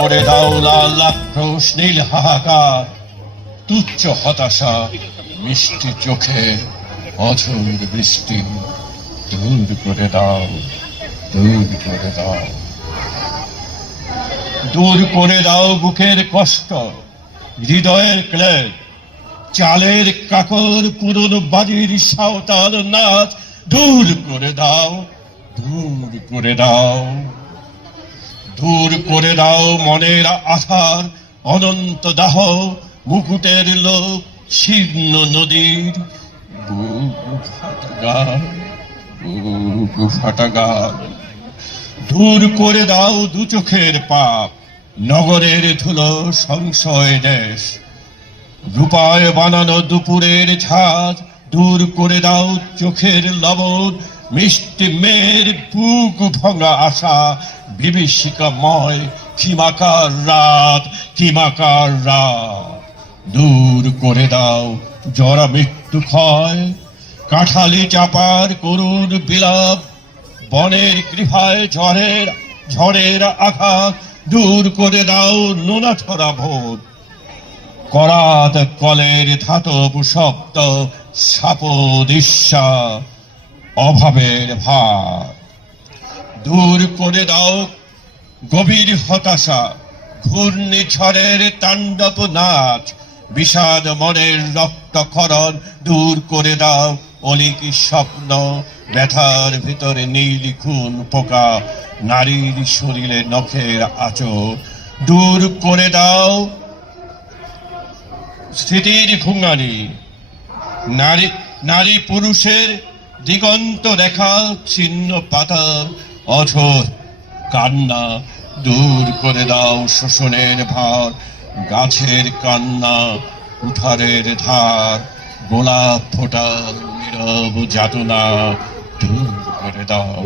করে দাও লাল আক্রোশ নীল হাহাকার, তুচ্ছ হতাশা মিষ্টি চোখে অঝোর বৃষ্টি। দূর করে দাও, দূর করে দাও, দূর করে দাও বুকের কষ্ট, হৃদয়ের ক্লেদ, চালের কাকর পুরনো বাড়ির সাঁওতাল নাচ। দূর করে দাও, দূর করে দাও, দূর করে দাও মনের আধার অনন্ত দাহ, মুকুটের লোক শীর্ণ নদীর বুক ফাটা গান, বুক ফাটা গান। দূর করে দাও দু চোখের পাপ, নগরের ধুলো সংশয় দেশ, রূপায় বানানো দুপুরের ঝাঁজ। দূর করে দাও চোখের লবণ, মিষ্টি মেয়ের বুক ভঙা আশা, বিভীষিকাময় কিমাকার রাত, কিমাকার রাত। দূর করে দাও জরা মৃত্যু ক্ষয়, কাঁঠালি চাপার করুণ বিলাপ, বনের গৃহায় ঝড়ের আঘাত। দূর করে দাও নোনা ছড়া ভোট, করাত কলের ধাতব শব্দ, সাপদিশা অভাবের ভার। দূর করে দাও গভীর হতাশা, ঘূর্ণিঝড়ের তাণ্ডব নাচ, বিষাদ মনের রক্তক্ষরণ। দূর করে দাও অলিক স্বপ্ন, ব্যথার ভিতরে নীল খুন পোকা, নারীর শরীরে নখের আঁচড়। দূর করে দাও স্মৃতির ঘুঙানি, নারী নারী পুরুষের দিগন্ত রেখা ছিন্ন পাতা, অঝোর কান্না। দূর করে দাও শোষণের ভার, গাছের কান্না, উঠারের ধার, গোলাপ ফোটার নীরব যাতনা। দূর করে দাও,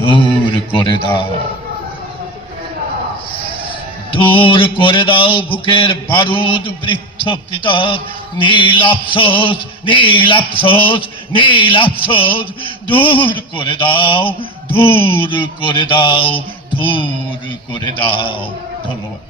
দূর করে দাও, দূর করে দাও বুকের বারুদ বৃদ্ধ পিতাব, নীল আফসোস, নীল আফসোস, নীল আফসোস। দূর করে দাও, দূর করে দাও, দূর করে দাও। ধন্যবাদ।